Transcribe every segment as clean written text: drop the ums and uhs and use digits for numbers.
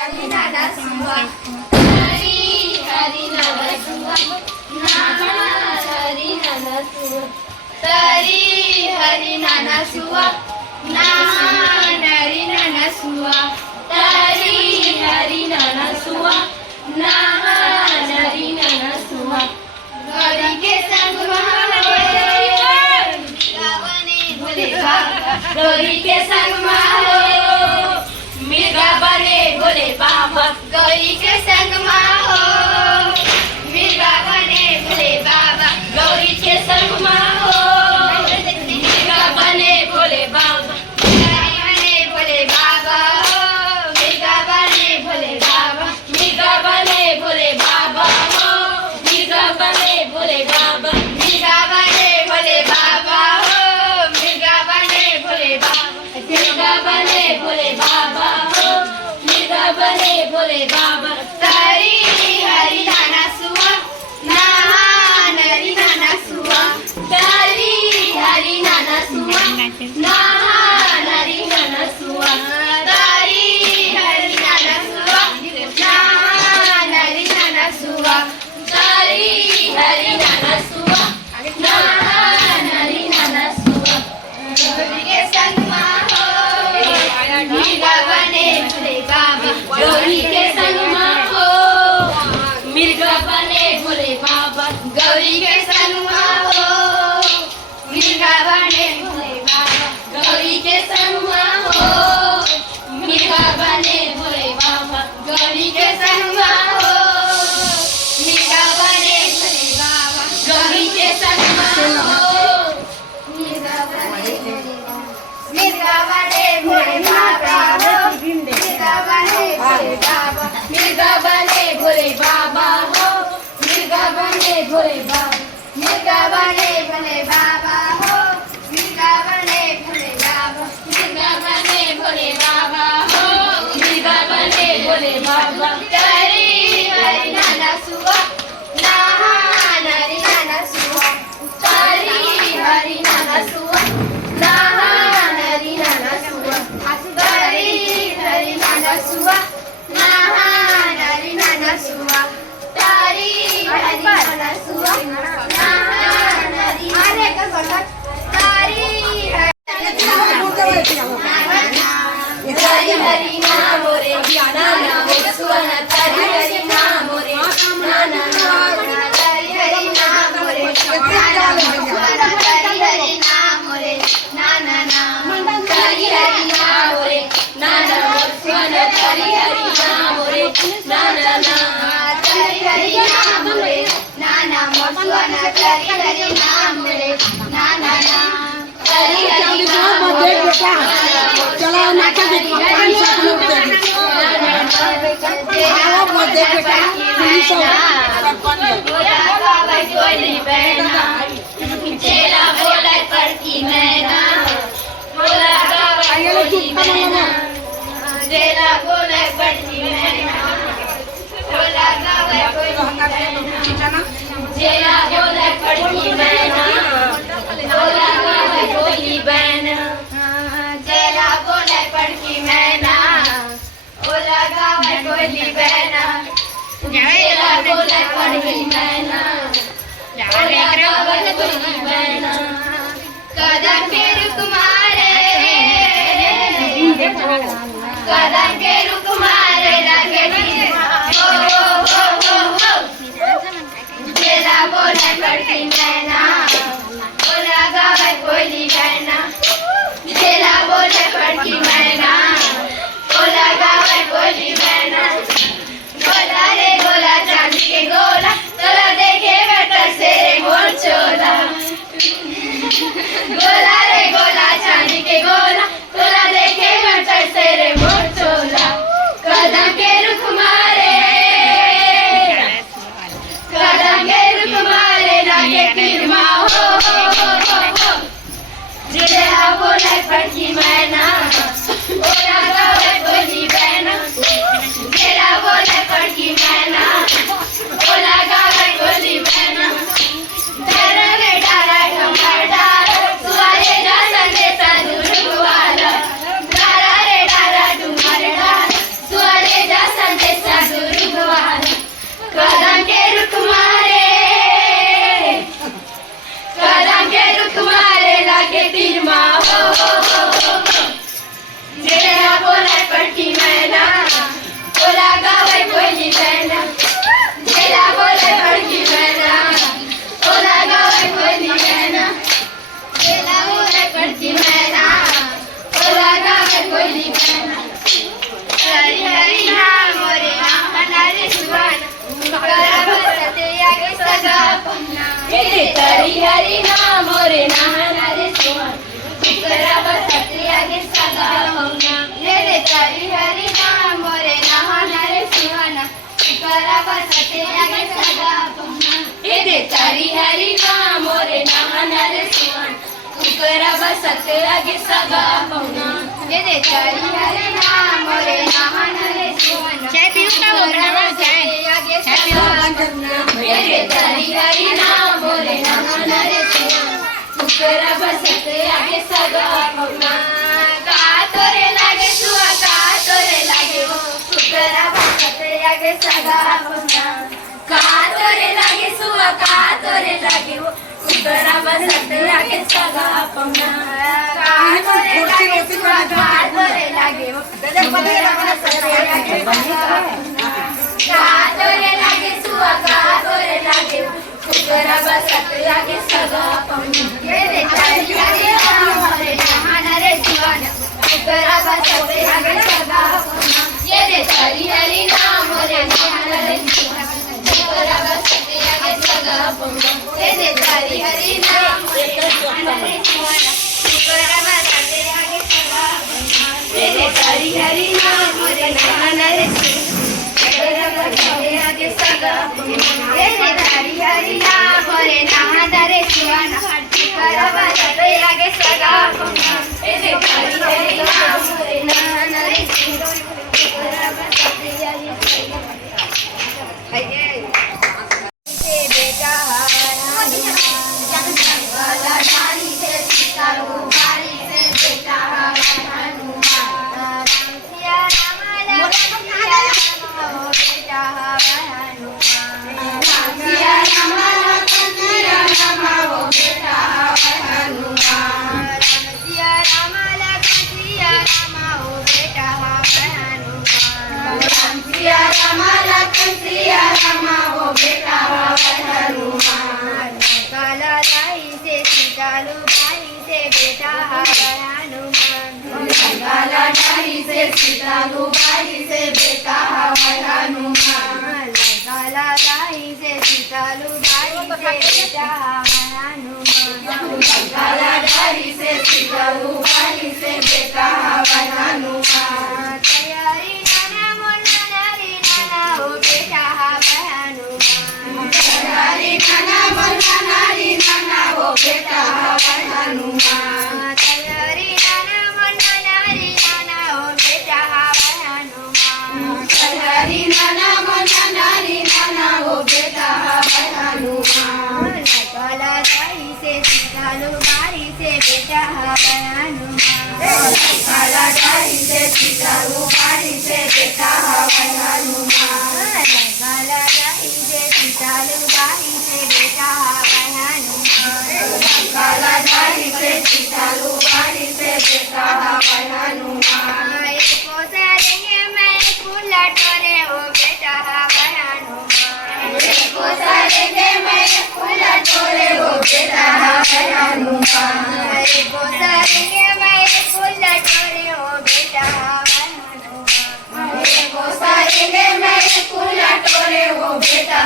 हरि नाना सुवा हरि हरि नाना सुवा हरि नाना सुवा हरि हरि नाना सुवा हरि नाना सुवा हरि हरि नाना सुवा हरि नाना सुवा गौरी के संग गावने भोले बाबा गौरी के संग मिर्गा बने भोले बाबा गौरी के संग हो मिर्गा बने भोले बाबा गौरी के संग हो मिर्गा बने भोले बाबा बने भोले बाबा मिर्गा बने भोले बाबा मिर्गा बने भोले बाबा हो मिर्गा बने भोले बाबा मिर्गा बने भोले बाबा हो मिर्गा बने भोले बाबा मिर्गा बने भोले बाबा हो मिर्गा बने भोले बाबा हरि हरि नाना सुवा हरि नाना सुवा हरि हरि नाना सुवा हरि नाना सुवा हरि हरि नाना सुवा हरि नाना सुवा हरि हरि नाना सुवा हरि नाना सुवा गौरी के संग हो मिर्गा बने भोले बाबा गौरी के संग हो मिर्गा बने भोले बाबा गौरी के संग हो मिर्गा बने भोले बाबा गौरी के संग हो मिर्गा बने भोले बाबा गौरी के संग हो मिर्गा बने भोले बाबा गौरी के संग हो मिर्गा बने भोले बाबा मिर्गा बने भोले बाबा मिर्गा बने भोले बाबा हो मिर्गा बने भोले बाबा मिर्गा बने भोले बाबा हो मिर्गा बने भोले बाबा मिर्गा बने भोले बाबा हो मिर्गा बने भोले बाबा हरि हरि नाना सुवा हरि नाना सुवा हरि हरि नाना सुवा हरि नाना सुवा हरि हरि नाना सुवा हरि नाना सुवा हरि हरि नाना सुवा हरि हरि नाम रे नाना मोरे सुवर्ण हरि हरि नाम रे नाना हरि हरि नाम रे नाना सुवर्ण हरि हरि नाम रे नाना हरि हरि नाम रे नाना सुवर्ण हरि हरि नाम रे नाना हरि हरि नाम रे नाना सुवर्ण हरि हरि नाम रे नाना हरि हरि नाम रे चला नाचा देखो 5-7 लोग देख आओ मत देख बेटा पुलिस चेला बोला करती मैना बोला गावती मैना चेला बोला करती मैना बोला गावती मैना चेला बोला करती मैना बोला गावती मैना चेला बोला करती मैना बोला गावती मैना चेला बोला करती मैना कदम के रुक मारे कदम के रुक मारे लगे चेला बोला करती मैना बोला गावे कोयली मैना चेला बोला करती मैना बोला गावे कोयली मैना गोला रे गोला चांदी के गोला तोला देखे बेटा से मोर चोला गोला रे गोला चांदी के गोला तोला देखे बेटा से मोर चोला कदम के रुख मारे कदम के रुख मारे लागे फिरमा हो जेला बोला पड़ती मैना बोला गावे बोली बहना जेला बोला पड़ती मैना बोला गावे बोली बहना डरा रे डरा ठमर डार सुवारे जा संदेशा दूर वाला डरा रे डरा ठमर डार सुवारे जा कदम के रुख मारे, कदम के रुख मारे लागे तीर माँ हो। जेला बोला पड़की मैना, बोला गावे कोई मैना। जेला बोला पड़की मैना, बोला गावे कोई मैना। जेला बोला पड़की मैना, बोला गावे कोई मैना। हरी हरी नाम मोरे नाम नारे सुहाना, करा बरते आगे सगा पन्ना। हरी हरी नाम मोरे नाम नारे सुहाना, करा बरते आगे सगा पन्ना। हरी हरी नाम मोरे नाम नारे सुहाना, करा बरते आगे सगा पन्ना। हरी हरी नाम मोरे नाम नारे सुहाना, करा बरते आगे सगा पन्ना। हरी हरी नाम मोरे नाम नारे सुहाना, चाय पीऊ का वो बनावा चाय हरी हरी नाम मोरे नाम नारे सुहाना, करा बरते आगे सगा पन्ना। का तोरे लागे सुआ, का तोरे लागे वो, करा बरते आगे सगा पन्ना। का तोरे लागे सुआ, का तोरे लागे वो, करा बरते आगे सगा पन्ना। का तोरे लागे सुआ, का तोरे लागे वो, करा बरते आगे सगा पन्ना। का तोरे लागे सुआ, का तोरे लागे वो, करा बरते आगे सगा पन्ना। हरी हरी नाम मोरे नाम नारे सुहाना, करा बरते आगे सगा पन्ना। हरी हरी नाम मोरे नाम नारे सुहाना, करा बरते आगे सगा पन्ना। हरी हरी नाम मोरे नाम नारे सुहाना, करा बरते आगे सगा पन्ना। हरी हरी नाम मोरे नाम नारे सुहाना, करा बरते आगे सगा पन्ना। हरी हरी नाम मोरे नाम नारे सुहाना, करा बरते आगे सगा पन्ना। हरी हरी नाम मोरे नाम नारे सुहाना, करा बरते आगे सगा बेटा वाला डाली से सीता बारी से बेटा हनुमान। सिया राम लखन बेटा हनुमान। सिया राम लखन सिया राम हो बेटा हनुमान। सिया राम लखन सिया राम हो बेटा हनुमान। सिया राम लखन सिया राम हो बेटा हनुमान। काला दाई से सीतालू बाई से बेटा हनुमान। काला दाई से सीतालू बाई से बेटा हनुमान। काला दाई से सीतालू बाई से बेटा हनुमान। काला दाई से सीतालू बाई से बेटा हनुमान। तैयारी नाना मोना नारी नाना हो बेटा हनुमान। तैयारी नाना मोना नारी नाना हो बेटा हनुमान। तैयारी नाना मोना नारी नाना हो बेटा हनुमान। तैयारी नाना मोना नारी नाना हो बेटा हनुमान। काला दाई से सीतालू बाई से बेटा हनुमान। काला दाई से सीतालू बाई से बेटा हनुमान। काला दाई से सीतालू बाई से बेटा हनुमान। काला दाई से सीतालू बाई से बेटा हनुमान। इसको सरेंगे मैं फूला टोरे हो बेटा हनुमान। इसको सरेंगे मैं फूला टोरे हो बेटा हनुमान। इसको सरेंगे मैं फूला टोरे हो बेटा हनुमान। इसको सरेंगे मैं फूला टोरे हो बेटा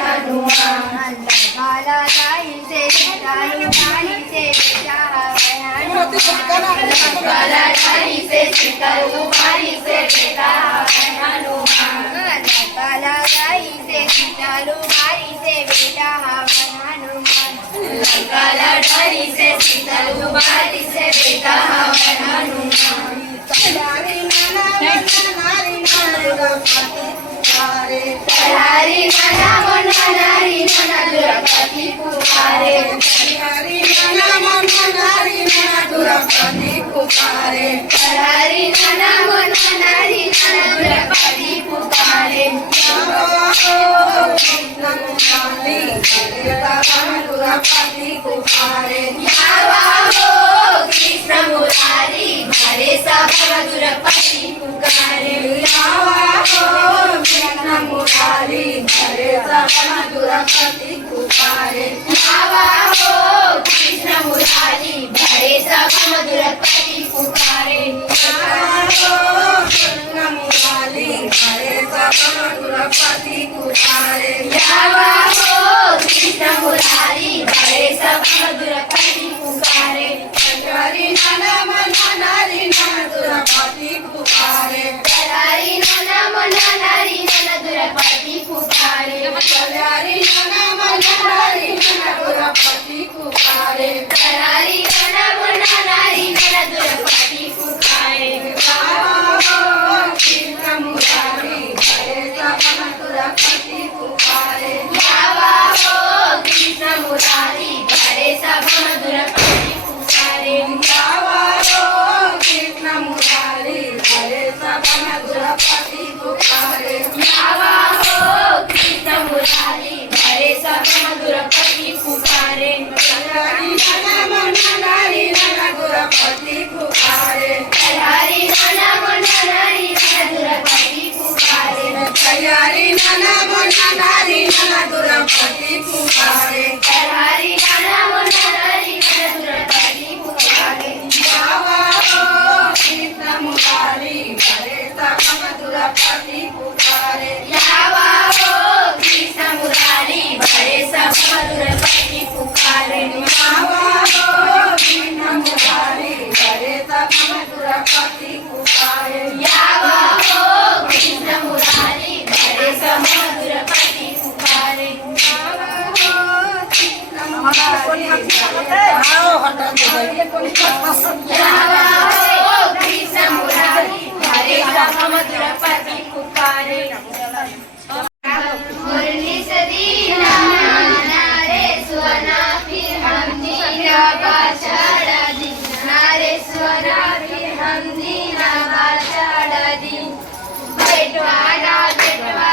हनुमान। काला दाई से सीतालू बाई से बेटा हनुमान। काला दाई से सीतालू बाई से बेटा हनुमान। काला दाई से सीतालू बाई से बेटा हनुमान। काला दाई से सीतालू बाई से बेटा हनुमान। हरी नाना मोना नारी नाना दुर्गति पुकारे। हरी नाना मोना नारी नाना दुर्गति पुकारे। हरी नाना मोना नारी नाना दुर्गति पुकारे। मधुरपति पुकारे यावा हो कृष्ण मुरारी भरे सब मधुरपति पुकारे यावा हो कृष्ण मुरारी भरे सब मधुरपति पुकारे यावा हो कृष्ण मुरारी भरे सब मधुरपति पुकारे कृष्ण मुरारी भरे सब मधुरपति पुकारे यावा हो कृष्ण मुरारी भरे सब मधुरपति पुकारे हरि नम नारी मधुरपति पुकारे हरि नम नारी मधुरपति पुकारे हरि नम नारी मधुरपति पुकारे हरि नम नारी मधुरपति पुकारे कृष्ण मुरारी भरे सब मधुरपति पुकारे यावा हो कृष्ण मुरारी भरे सब मधुरपति पुकारे यावा हो कृष्ण मुरारी भरे सब मधुरपति पुकारे यावा हो कृष्ण मुरारी भरे सब मधुरपति पुकारे हरि नम नारी मधुरपति पुकारे हरि नम नारी मधुरपति पुकारे हरि नम नारी मधुरपति पुकारे हरि नम नारी मधुरपति पुकारे यावा हो कृष्ण मुरारी भरे सब मधुरपति पुकारे यावा हो कृष्ण मुरारी भरे सब मधुरपति पुकारे यावा हो कृष्ण मुरारी भरे सब मधुरपति पुकारे यावा हो कृष्ण मुरारी भरे सब मधुरपति पुकारे यावा हो कृष्ण मुरारी भरे सब मधुरपति पुकारे मुरली सदीना नारे स्वना फिर हम दीना बाचाड़ा दी नारे स्वना फिर हम दीना बाचाड़ा दी बेटवाड़ा बेटवा